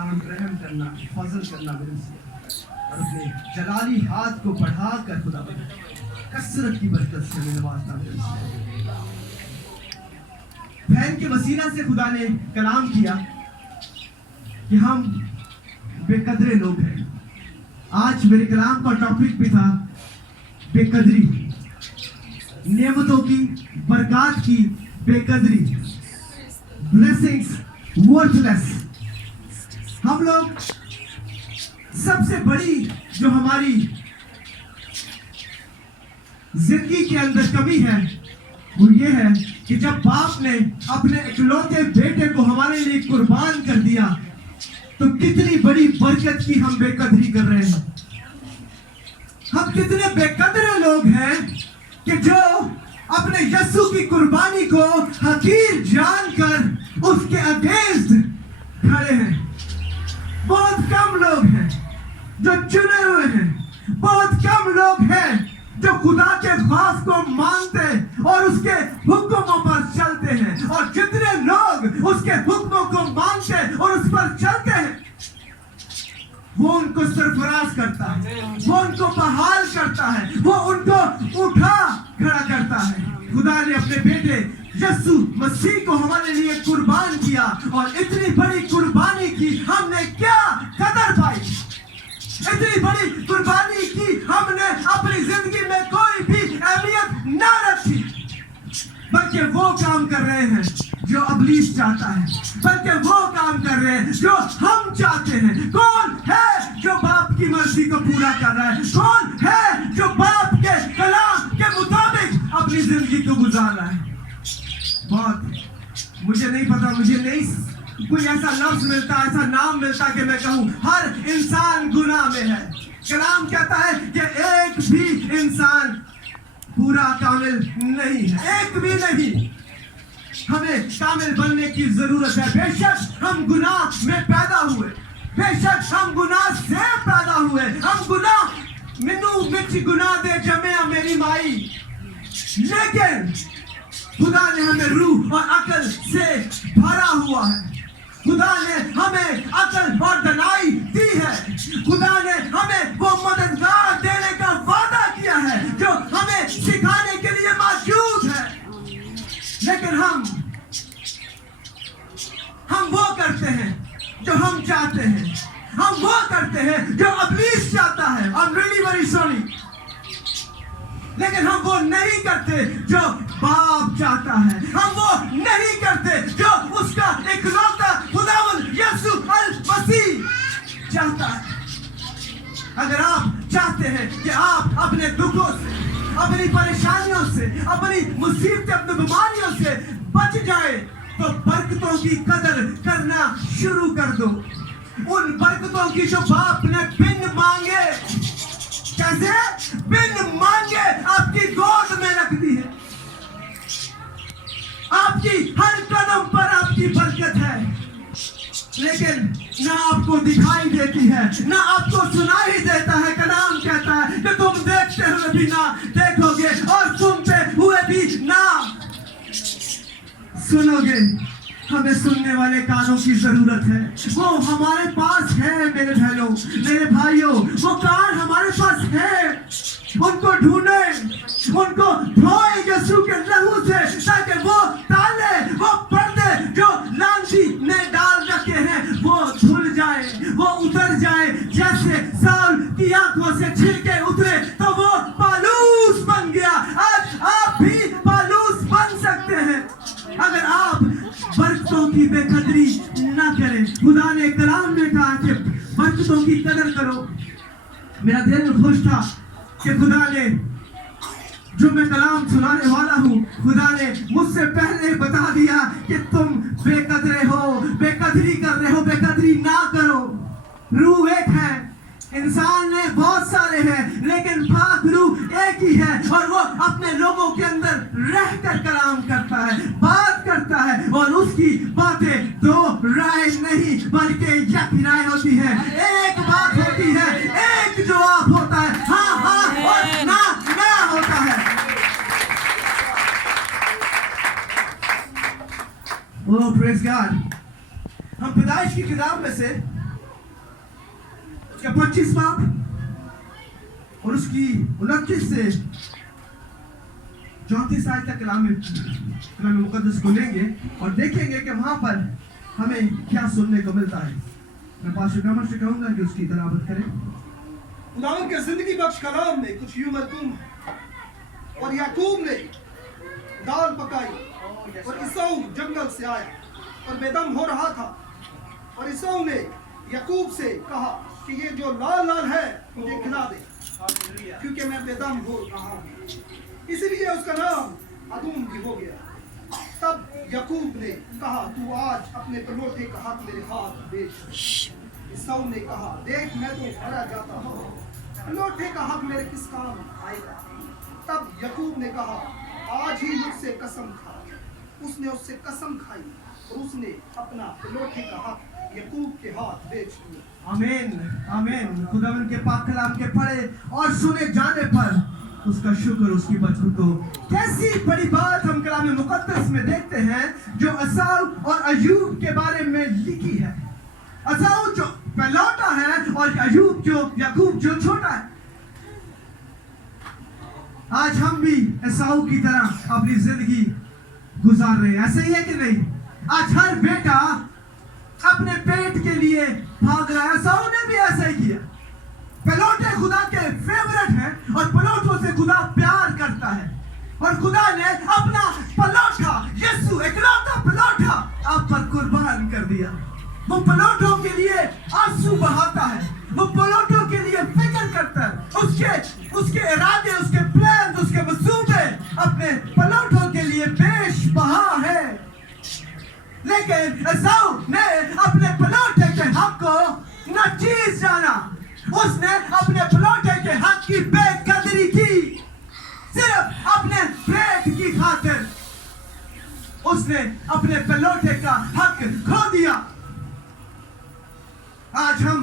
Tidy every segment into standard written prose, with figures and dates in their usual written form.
कलाम रहम करना, फजल करना मेरे से, और अपने जलाली हाथ को बढ़ा कर खुदा कसरत की बरकत से नवाजना मेरे से। फैन के वसीला से खुदा ने कलाम किया कि हम बेकदरे लोग हैं। आज मेरे कलाम का टॉपिक भी था बेकदरी, नेमतों की, बरकत की बेकदरी, ब्लेसिंग्स वर्थलेस। हम लोग सबसे बड़ी जो हमारी जिंदगी के अंदर कमी है वो ये है कि जब बाप ने अपने इकलौते बेटे को हमारे लिए कुर्बान कर दिया तो कितनी बड़ी बरकत की हम बेकदरी कर रहे हैं। हम कितने बेकदरे लोग हैं कि जो अपने यीशु की कुर्बानी को हकीर जानकर उसके अगेंस्ट खड़े हैं। बहुत कम लोग हैं जो चुने हुए हैं, बहुत कम लोग हैं जो खुदा के ख्वास को मानते और उसके हुक्मों पर चलते हैं, और जितने लोग उसके हुक्मों को मानते और उस पर चलते हैं वो उनको सरफराज करता है, वो उनको बहाल करता है, वो उनको उठा खड़ा करता है। खुदा ने अपने बेटे यीशु मसीह को हमारे लिए कुर्बान किया, और इतनी बड़ी कुर्बानी की हमने क्या कदर पाई, इतनी बड़ी कुर्बानी की हमने अपनी जिंदगी में कोई भी अहमियत ना रखी, बल्कि वो काम कर रहे हैं जो इब्लीस चाहता है, बल्कि वो काम कर रहे हैं जो हम चाहते हैं। कौन है जो बाप की मर्जी को पूरा कर रहा है? कौन है जो बाप के कलाम के मुताबिक अपनी जिंदगी को गुजार रहा है? बहुत, मुझे नहीं पता, मुझे नहीं कोई ऐसा लफ्ज मिलता, ऐसा नाम मिलता कि मैं कहूँ हर इंसान गुनाह में है। कलाम कहता है कि एक भी इंसान पूरा कामिल नहीं है, एक भी नहीं। हमें कामिल बनने की जरूरत है। बेशक हम गुनाह में पैदा हुए, बेशक हम गुनाह से पैदा हुए, हम गुनाह मिन्नू मिर्च गुनाह दे जमे मेरी माई, लेकिन खुदा ने हमें रूह और अकल से भरा हुआ है। खुदा ने हमें अकल और दनाई दी है। खुदा ने हमें वो मददगार देने का वादा किया है जो हमें सिखाने के लिए मौजूद है। लेकिन हम वो करते हैं जो हम चाहते हैं, हम वो करते हैं जो इब्लीस चाहता है। I'm really very sorry, लेकिन हम वो नहीं करते जो बाप चाहता है, हम वो नहीं करते जो उसका इकलौता खुदावंद यीशु मसीह चाहता है। अगर आप चाहते हैं कि आप अपने दुखों से, अपनी परेशानियों से, अपनी मुसीबतें, अपनी बीमारियों से बच जाए तो बरकतों की कदर करना शुरू कर दो। उन बरकतों की जो बाप ने बिन मांगे, कैसे बिन मांगे आपकी गोद में रख दी है। आपकी हर कदम पर आपकी बरकत है, लेकिन ना आपको दिखाई देती है, ना आपको सुनाई देता है। कलाम कहता है कि तुम देखते हुए भी ना देखोगे और सुनते हुए भी ना सुनोगे। हमें सुनने वाले कानों की जरूरत है। वो हमारे पास है मेरे बहनों, मेरे भाइयों, वो कान हमारे पास है। उनको ढूंढे, उनको धोए यीशु के लहू से, ताकि वो ताले, वो पर्दे जो लांची ने डाल रखे हैं वो धुल जाए, वो उतर जाए। जैसे साउल की आंखों से छिलके उतरे तो वो पालूस बन गया। आज आप भी पालूस बन सकते हैं अगर आप बरकतों की बेकदरी ना करें। खुदा ने कलाम में कहा कि बरकतों की कदर करो। मेरा दिल खुश था कि खुदा ने, जो मैं कलाम सुनाने वाला हूँ, खुदा ने मुझसे पहले बता दिया कि तुम बेकदरे हो, बेकदरी कर रहे हो। बेकदरी ना करो। रूह एक है, इंसान ने बहुत सारे हैं, लेकिन पाक रूह एक ही है, और वो अपने लोगों के अंदर रहकर कलाम करता है, बात करता है, और उसकी बातें दो राय नहीं बल्कि एक राय होती है। एक बात होती है, एक जवाब होता है, हाँ हाँ और ना ना होता है। Oh, praise God। हम पैदाइश की किताब में से का 25 बाब और उसकी 29 से 34 आयत तक कलाम मुकद्दस को लेंगे और देखेंगे कि वहां पर हमें क्या सुनने को मिलता है। मैं पास्टर कमर से कहूंगा कि उसकी तिलावत करें। खुदावंद के जिंदगी बख्श कलाम में कुछ यूं मरकूम है। और याकूब ने दाल पकाई और ईसाऊ जंगल से आया और बेदम हो रहा था और ईसाऊ ने याकूब से कहा कि ये जो लाल लाल है मुझे खिला दे क्योंकि मैं बेदम हो रहा हूँ, इसीलिए उसका नाम अदूम भी हो गया। तब याकूब ने कहा तू आज अपने पनोते का हक मेरे हाथ बेच। ईसाऊ ने कहा देख मैं तो मरा जाता हूँ, पनोते का हक मेरे किस काम आएगा। तब याकूब ने कहा आज ही मुझसे कसम खा। उसने उससे कसम खाई और उसने अपना पनोते का हक याकूब के हाथ बेच दिया। आमीन आमीन। खुदावंद के पाक कलाम के पढ़े और सुने जाने पर उसका शुक्र उसकी बदबू को। कैसी बड़ी बात हम कलाम मुकद्दस में देखते हैं जो असाउ और अयूब के बारे में लिखी है। असाउ जो पहलौठा है और अयूब जो याकूब जो छोटा है। आज हम भी असाउ की तरह अपनी जिंदगी गुजार रहे हैं, ऐसे ही है कि नहीं? आज हर बेटा अपने पेट के लिए भाग रहा है। असाउ ने भी ऐसा ही किया। पलौठे खुदा के फेवरेट हैं और पलौठों से खुदा प्यार करता है और खुदा ने अपना पलौठा यीशु इकलौता पलौठा आप पर कुर्बान कर दिया। वो पलौठों के लिए आंसू बहाता है, वो पलौठों के लिए फिक्र करता है। उसके इरादे, उसके प्लान, उसके मंसूबे अपने पलौठों के लिए पेश बहा है। लेकिन एसाऊ ने अपने पलौठे के हक को नाचीज जाना। उसने अपने पलौठे के हक की बेकदरी की। सिर्फ अपने पेट की खातिर उसने अपने पलौठे का हक खो दिया। आज हम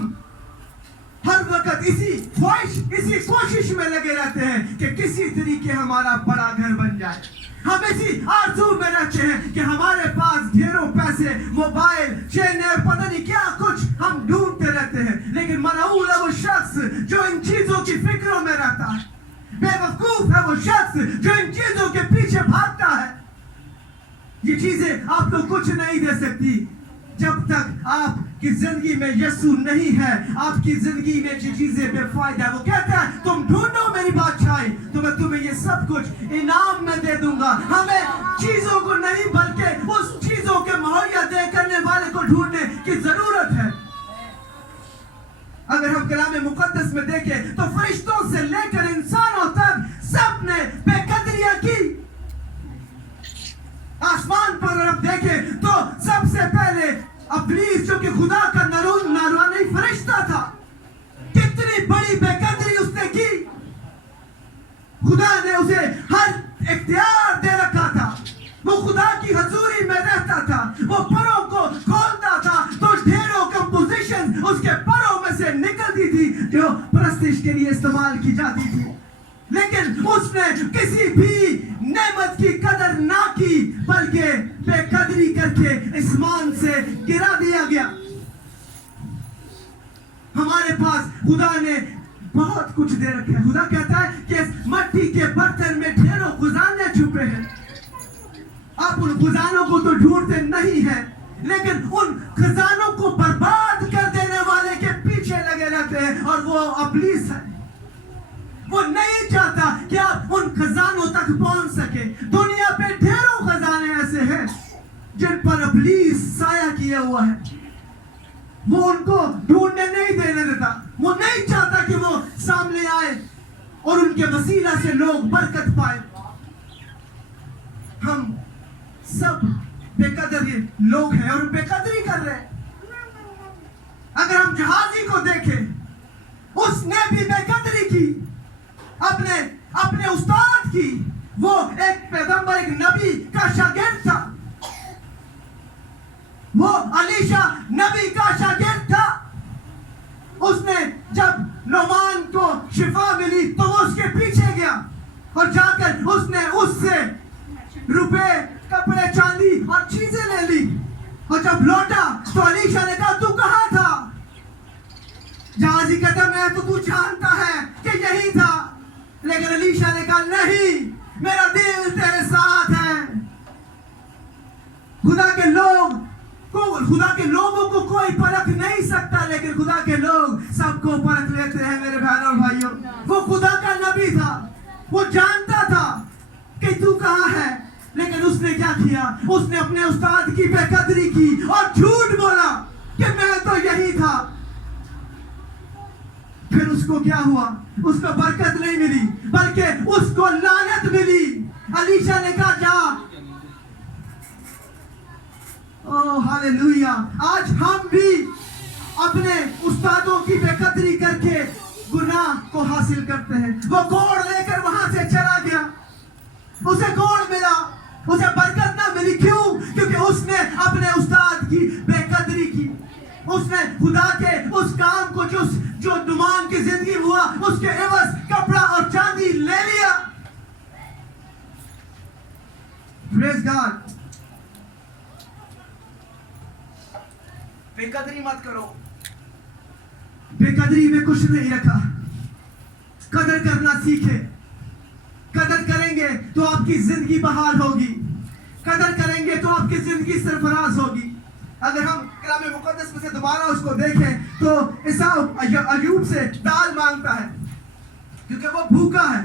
हर वक्त इसी ख्वाहिश, इसी कोशिश में लगे रहते हैं कि किसी तरीके हमारा बड़ा घर बन जाए। हम इसी आरज़ू में रहते हैं कि हमारे पास ढेरों पैसे, मोबाइल, चेन्नई और पता नहीं क्या कुछ हम ढूंढते रहते हैं। लेकिन मनाऊल है वो शख्स जो इन चीजों की फिक्रों में रहता है। बेवकूफ है वो शख्स जो इन चीजों के पीछे भागता है। ये चीजें आपको कुछ नहीं दे सकती जब तक आपकी जिंदगी में यीशु नहीं है। आपकी जिंदगी में जो चीजें बेफायदा है, वो कहता है तुम ढूंढो मेरी बादशाही तो मैं तुम्हें ये सब कुछ इनाम में दे दूंगा। हमें चीजों को नहीं बल्कि उस चीजों के मुहैया दे करने वाले को ढूंढने की जरूरत है। अगर हम कलाम मुकद्दस में देखें तो फरिश्तों से लेकर इंसानों तक सबने बेकदरियां की। आसमान पर हम देखें तो सबसे पहले इब्लीस जो कि खुदा का नारानी फरिश्ता था, कितनी बड़ी बेकदरी उसने की। खुदा ने उसे हर इख्तियार दे रखा था। वो खुदा की हजूरी में रहता था, वो परों को खोलता था तो ढेरों कंपोजिशन उसके परों में से निकलती थी जो परस्तिश के लिए इस्तेमाल की जाती थी। लेकिन उसने किसी भी नेमत की कदर ना की बल्कि बेकदरी करके आसमान से गिरा दिया गया। हमारे पास खुदा ने बहुत कुछ दे रखा है। खुदा कहता है कि इस मट्टी के बर्तन में ढेरों खजाने छुपे हैं। आप उन खजानों को तो ढूंढते नहीं हैं, लेकिन उन खजानों को बर्बाद कर देने वाले के पीछे लगे रहते हैं और वो इब्लीस है। वो नहीं चाहता कि आप उन खजानों तक पहुंच सके। दुनिया पे ढेरों खजाने ऐसे हैं जिन पर इब्लीस साया किया हुआ है। वो उनको ढूंढने नहीं देने देता। वो नहीं चाहता कि वो सामने आए और उनके वसीला से लोग बरकत पाए। हम सब बेकदरी लोग हैं और बेकदरी कर रहे हैं। अगर हम जहाजी को देखें, उसने भी बेकदरी की अपने उस्ताद की। वो एक पैगंबर, एक नबी का शागिर्द था। वो अलीशा नबी का शागिर्द था। उसने जब नौमान को शिफा मिली तो वो उसके पीछे गया और जाकर उसने उससे रुपए, कपड़े, चांदी और चीजें ले ली। और जब लौटा तो अलीशा ने कहा तू कहां था? जहाजी का है तो तू जानता है कि यही था। लेकिन अलीशा ने कहा नहीं, मेरा दिल तेरे साथ है। खुदा के लोगों को कोई परख नहीं सकता, लेकिन खुदा के लोग सबको परख लेते हैं मेरे बहनों और भाइयों। वो खुदा का नबी था, वो जानता था कि तू कहाँ है, लेकिन उसने क्या किया? उसने अपने उस्ताद की बेकदरी की और झूठ बोला कि मैं तो यही था। फिर उसको क्या हुआ? उसको बरकत नहीं मिली, बल्कि उसको लानत मिली। अलीशा ने कहा जा। Oh hallelujah. आज हम भी अपने उस्तादों की बेकदरी करके गुनाह को हासिल करते हैं। वो गोड़ लेकर वहां से चला गया, उसे गोड़ मिला, उसे बरकत ना मिली। क्यों? क्योंकि उसने अपने उस्ताद की बेकदरी की। उसने खुदा के उस काम को जो नुमान की जिंदगी हुआ, उसके एवज कपड़ा और चांदी ले लिया। Praise God. बेकदरी मत करो, बेकदरी में कुछ नहीं रखा। कदर करना सीखे। कदर करेंगे तो आपकी जिंदगी बहाल होगी, कदर करेंगे तो आपकी जिंदगी सरफराज होगी। अगर हम कलाम मुकद्दस में से दोबारा उसको देखें तो एसाव अय्यूब से दाल मांगता है क्योंकि वो भूखा है।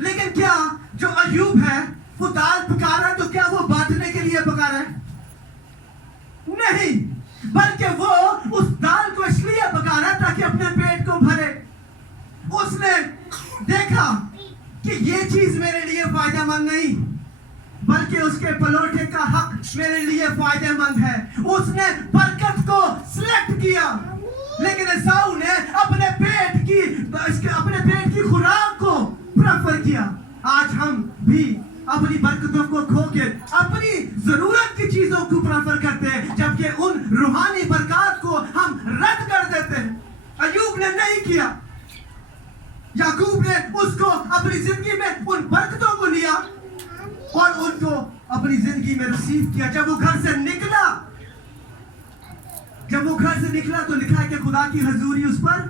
लेकिन क्या जो अय्यूब है वो दाल पका रहा है तो क्या वो बांटने के लिए पका रहा है? नहीं, बल्कि वो उस दाल को इसलिए पका रहा है ताकि अपने पेट को भरे। उसने देखा कि ये चीज मेरे लिए फायदेमंद नहीं, बल्कि उसके पलोठे का हक मेरे लिए फायदेमंद है। उसने बरकत को सिलेक्ट किया, लेकिन एसाऊ ने अपने पेट की खुराक को प्रेफर किया। आज हम भी अपनी बरकतों को खो के अपनी जरूरत की चीजों को प्रेफर करते हैं, जबकि उन रूहानी बरकत को हम रद्द कर देते हैं। अय्यूब ने नहीं किया। याकूब ने उसको अपनी जिंदगी में उन बरकतों को लिया और उनको अपनी जिंदगी में रिसीव किया। जब वो घर से निकला तो लिखा है कि खुदा की हजूरी उस पर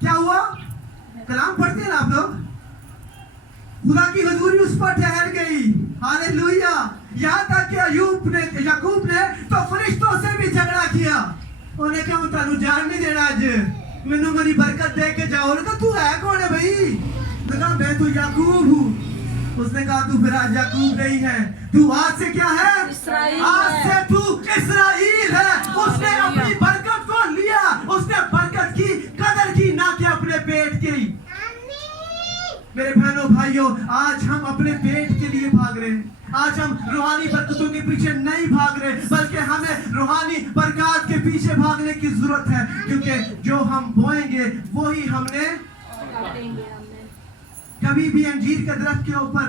क्या हुआ? कलाम पढ़ते हैं ना आप लोग? खुदा की हजूरी उस पर ठहर गई। हालेलुया। यहाँ तक कि याकूब ने तो फरिश्तों से भी झगड़ा किया। उन्हें क्या बताऊं, जान नहीं देना आज मैनू मेरी बरकत दे के जाओ। उन्होंने कहा तू है कौन है भाई? मैं कहा मैं तो याकूब हूँ। उसने कहा तू फिर आज याकूब नहीं है, तू आज से क्या है? आज से तू इस्राएल है। उसने अपनी बरकत को लिया, उसने बरकत की कदर की, ना कि अपने पेट की। मेरे बहनों भाइयों, आज हम अपने पेट के लिए भाग रहे हैं। आज हम रूहानी बरकतों के पीछे नहीं भाग रहे, बल्कि हमें रूहानी बरकत के पीछे भागने की जरूरत है, क्योंकि जो हम बोएंगे वो ही हमने काटेंगे। कभी भी अंजीर के दरख्त के ऊपर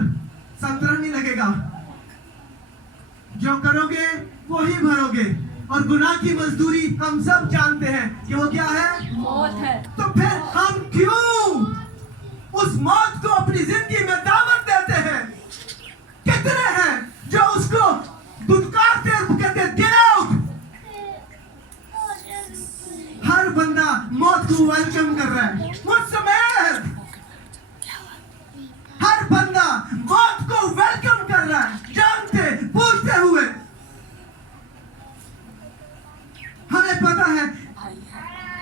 संतरा नहीं लगेगा। जो करोगे वो ही भरोगे। और गुनाह की मजदूरी हम सब जानते हैं कि वो क्या है? मौत है। तो फिर हम क्यों उस मौत को अपनी जिंदगी में दावत देते हैं? कितने हैं जो उसको दुत्कारते और कहते गेट आउट। हर बंदा मौत को वेलकम कर रहा है। हर बंदा मौत को वेलकम कर रहा है, जानते पूछते हुए। हमें पता है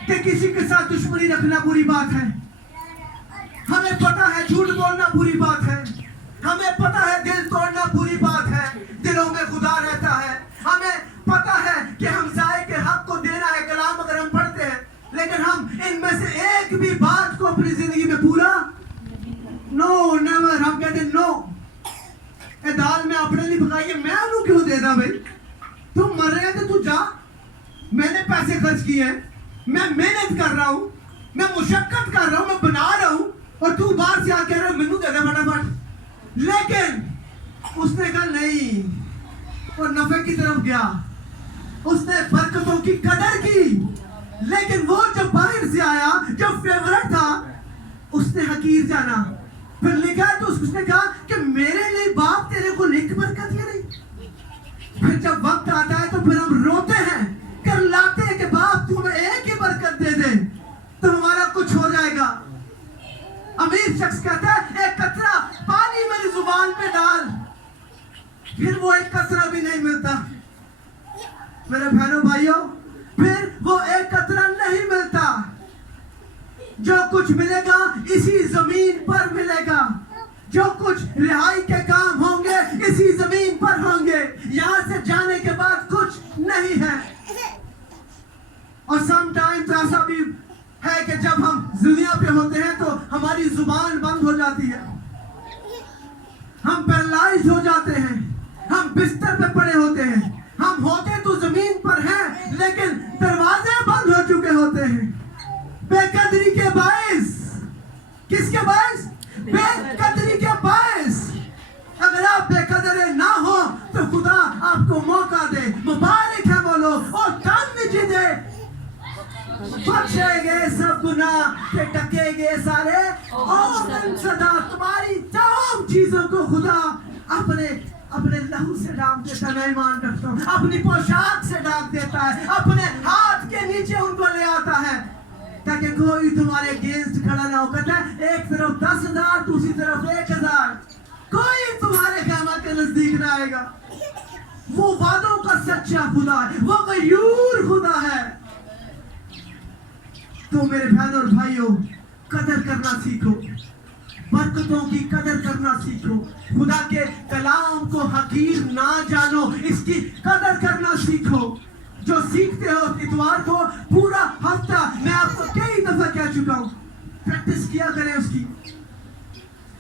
कि किसी के साथ दुश्मनी रखना बुरी बात है। हमें पता है झूठ बोलना बुरी बात है। हमें पता है दिल तोड़ना बुरी बात है। दिलों में खुदा रहता है। हमें पता है कि हम जाए के हक को देना है कलाम अगर हम पढ़ते हैं, लेकिन हम इनमें से एक भी बात को अपनी जिंदगी में पूरा नो नेवर। हम कहते नो, ये दाल में अपने लिए पकाई है, मैं उन्हें क्यों देना भाई? तुम मर रहे हैं तो तू जा। मैंने पैसे खर्च किए हैं, मैं मेहनत कर रहा हूँ, मैं मुशक्कत कर रहा हूँ, मैं बना रहा हूँ, और तू बाहर से आके कह रहा है मैनू दे दे फटाफट। लेकिन उसने कहा नहीं, और नफे की तरफ गया। उसने बरकतों की कदर की, लेकिन वो जब बाहर से आया, जब फेवरेट था, उसने हकीर जाना। फिर लिखा तो उसने कहा कि मेरे लिए बाप तेरे को लिख बरकत ये नहीं। फिर जब वक्त आता है तो फिर हम रोते हैं, कर लाते हैं कि बाप तू हमें एक ही बरकत दे दे, मेरे बहनों भाइयों, फिर वो एक कतरा नहीं मिलता। जो कुछ मिलेगा इसी जमीन पर मिलेगा। जो कुछ रिहाई के काम होंगे इसी जमीन पर होंगे। यहाँ से जाने के बाद कुछ नहीं है। और समटाइम्स ऐसा भी है कि जब हम दुनिया पे होते हैं तो हमारी जुबान बंद हो जाती है, हम पैरालाइज हो जाते हैं, हम बिस्तर पे पड़े होते हैं, हम होते तो जमीन पर हैं लेकिन दरवाजे बंद हो चुके होते हैं बेकदरी के बायस। किसके बायस? बेकदरी के बायस। अगर आप बेकदरे ना हो तो खुदा आपको मौका दे। मुबारक है वो लोग और काम दे, बख्शेंगे सब गुनाह के टकेंगे सारे और सदा तुम्हारी तमाम चीजों को खुदा अपने अपने लहू से ढांक देता है। मैं ईमान रखता हूँ, अपनी पोशाक से ढांक देता है, अपने हाथ के नीचे उनको ले आता है ताकि कोई तुम्हारे अगेंस्ट खड़ा ना हो। कहता है एक तरफ 10,000 दूसरी तरफ 1,000, कोई तुम्हारे क़यामत के नजदीक ना आएगा। वो वादों का सच्चा खुदा है, वो गयूर खुदा है। तो मेरे बहनों और भाइयों, कदर करना सीखो, बरकतों की कदर करना सीखो, खुदा के कलाम को हकीर ना जानो, इसकी कदर करना सीखो। जो सीखते हो इतवार को पूरा हफ्ता, मैं आपको कई दफा कह चुका हूँ, प्रैक्टिस किया करें उसकी,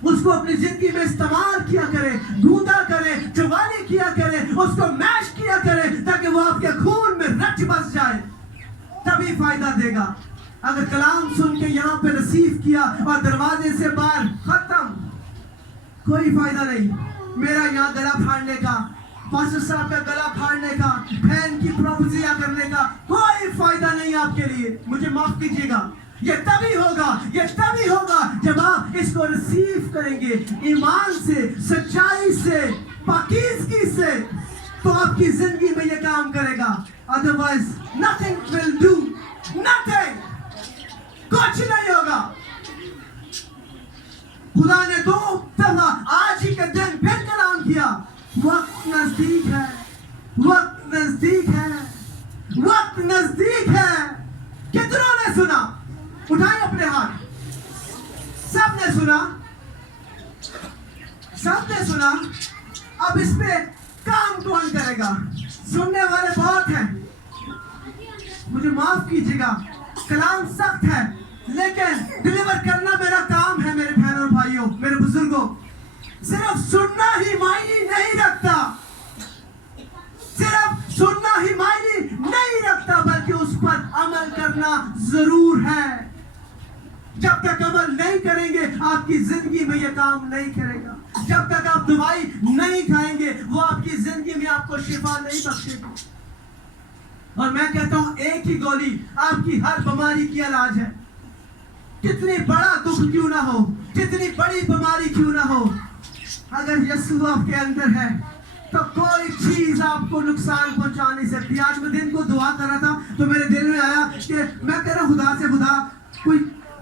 उसको अपनी जिंदगी में इस्तेमाल किया करें, ढूंढा करें, चुवाली किया करें, उसको मैश किया करें ताकि वो आपके खून में रच बस जाए, तभी फायदा देगा। अगर कलाम सुन के यहाँ पे रिसीव किया और दरवाजे से बाहर खत्म, कोई फायदा नहीं। मेरा यहाँ गला फाड़ने का, पास्टर साहब का गला फाड़ने का, फैन की प्रोपोजिया करने का कोई फायदा नहीं आपके लिए। मुझे माफ कीजिएगा, ये तभी होगा जब आप इसको रिसीव करेंगे ईमान से, सच्चाई से, पाकीज़गी से, तो आपकी जिंदगी में ये काम करेगा। Otherwise nothing will do, nothing, कुछ नहीं होगा। खुदा ने 2 दफा आज ही के दिन फिर कलाम किया, वक्त नजदीक है, वक्त नजदीक है, वक्त नजदीक है। कितनों ने सुना? उठाए अपने हाथ। सबने सुना, सबने सुना। अब इस पे काम कौन करेगा? सुनने वाले बहुत हैं, मुझे माफ कीजिएगा, कलाम सख्त है लेकिन डिलीवर करना मेरा काम है। मेरे बहनों और भाइयों, मेरे बुजुर्गों, सिर्फ सुनना ही मायने नहीं रखता, सिर्फ सुनना ही मायने नहीं रखता, बल्कि उस पर अमल करना जरूर है। जब तक अमल नहीं करेंगे आपकी जिंदगी में यह काम नहीं करेगा। जब तक आप दवाई नहीं खाएंगे वो आपकी जिंदगी में आपको शिफा नहीं बख्शेगी। और मैं कहता हूं एक ही गोली आपकी हर बीमारी की इलाज है। कितनी बड़ा दुख क्यों ना हो, कितनी बड़ी बीमारी क्यों ना हो, अगर यीशु आपके अंदर है तो कोई चीज आपको नुकसान पहुंचा नहीं सकती। आज मैं दिन को दुआ कर रहा था तो मेरे दिल में आया कि मैं कह रहा खुदा से, खुदा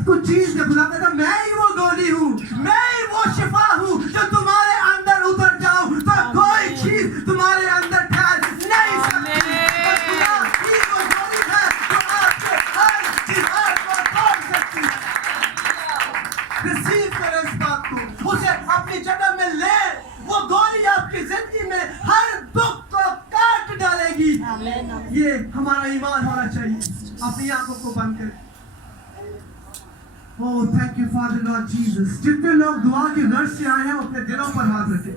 कुछ चीज ने, खुदा कहता मैं ही वो गोली हूँ, मैं ही वो शिफा हूँ जो तुम्हारे अंदर उतर जाऊं तो कोई चीज तुम्हारे अंदर ठहर नहीं सकती। खुदा ही वो गोली है जो आपके हर दीवार को तोड़ सकती है। रिसीव करें इस बात को, उसे अपनी जगह में ले। वो गोली आपकी जिंदगी में हर दुख को काट डालेगी। ये हमारा ईमान होना चाहिए। अपनी आंखों को बंद करें। Oh, thank you, Father Lord Jesus. जितने लोग दुआ के घर से आए हैं अपने दिलों पर हाथ रखें।